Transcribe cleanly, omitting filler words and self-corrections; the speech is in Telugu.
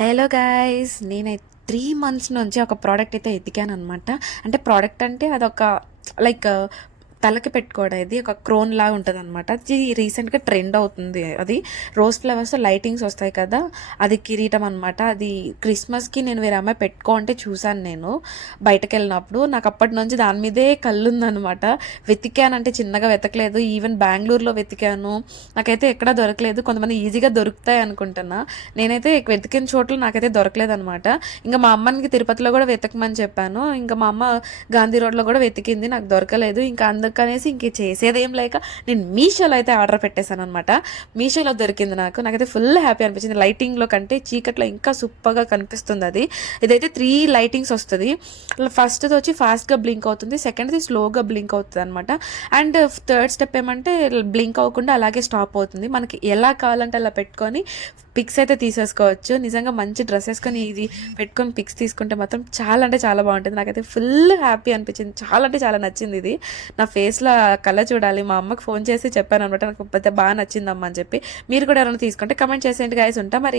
హలో గాయ్స్, నేనైతే 3 మంత్స్ నుంచి ఒక ప్రోడక్ట్ అయితే ఎతికాననమాట. అంటే ప్రోడక్ట్ అంటే అదొక లైక్ తలకి పెట్టుకోవడం. ఇది ఒక క్రోన్ లాగా ఉంటదనమాట. అది రీసెంట్‌గా ట్రెండ్ అవుతుంది. అది రోజ్ ఫ్లవర్స్‌తో లైటింగ్స్ వస్తాయి కదా! అది కిరీటం అనమాట. అది క్రిస్మస్‌కి నేను వేరే అమ్మాయి పెట్టుకో అంటే చూసాను నేను బయటకెళ్ళినప్పుడు. నాకు అప్పటి నుంచి దాని మీదే కళ్ళుందనమాట. వెతికానంటే చిన్నగా వెతకలేదు. ఈవెన్ బెంగుళూరులో వెతికాను. నాకైతే ఎక్కడా దొరకలేదు. కొంతమంది ఈజీగా దొరుకుతాయి అనుకుంటున్నా. నేనైతే వెతికిన చోట్ల నాకైతే దొరకలేదనమాట. ఇంకా మా అమ్మకి తిరుపతిలో కూడా వెతకమని చెప్పాను. ఇంకా మా అమ్మ గాంధీ రోడ్‌లో కూడా వెతికింది. నాకు దొరకలేదు. ఇంకా అందుకనేసి ఇంక చేసేదేం లేక నేను మీషోలో అయితే ఆర్డర్ పెట్టేశాననమాట. మీషోలో దొరికింది నాకు. నాకైతే ఫుల్ హ్యాపీ అనిపించింది. లైటింగ్‌లో కంటే చీకట్లో ఇంకా సూపర్‌గా కనిపిస్తుంది అది. ఇదైతే 3 లైటింగ్స్ వస్తది. ఫస్ట్‌ది వచ్చి ఫాస్ట్‌గా బ్లింక్ అవుతుంది. సెకండ్‌ది స్లోగా బ్లింక్ అవుతదనమాట. అండ్ థర్డ్ స్టెప్ ఏమంటే బ్లింక్ అవ్వకుండా అలాగే స్టాప్ అవుతుంది. మనకి ఎలా కావాలంటే అలా పెట్టుకొని పిక్స్ అయితే తీసేసుకోవచ్చు. నిజంగా మంచి డ్రెస్ వేసుకొని ఇది పెట్టుకొని పిక్స్ తీసుకుంటే మాత్రం చాలా అంటే చాలా బాగుంటుంది. నాకైతే ఫుల్ హ్యాపీ అనిపించింది. చాలా అంటే చాలా నచ్చింది ఇది. నా ఫేస్‌లో కళ చూడాలి. మా అమ్మకి ఫోన్ చేసి చెప్పాననమాట. నాకు పెద్ద బాగా నచ్చిందమ్మా అని చెప్పి. మీరు కూడా ఎవరైనా తీసుకుంటే కమెంట్ చేసేయండి గైస్. ఉంటా మరి.